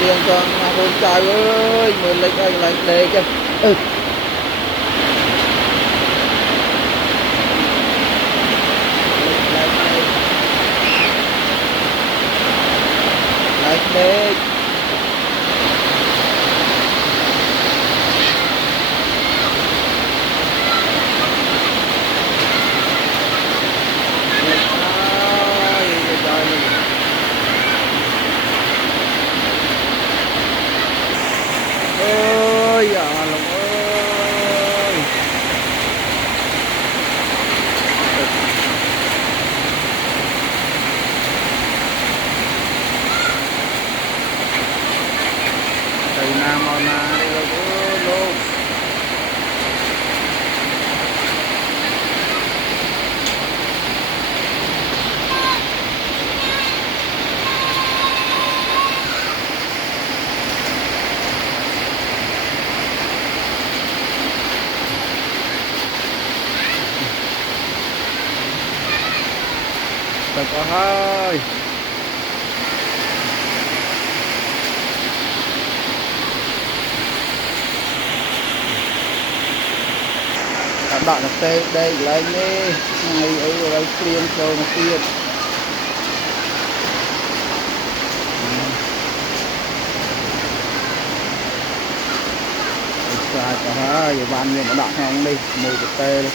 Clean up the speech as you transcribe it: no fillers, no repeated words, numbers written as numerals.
riêng con hôn trai ơi mưa lịch ơi lại đề chứ ừ lại đề ơi à lòng ơi từ nam màu na đi rồi luôn Trời ơi các bạn là tê đây lấy đi ngày ấy rồi tiền rồi một tiền trời ơi ban nhiêu mà đạn không đi mùi tê đi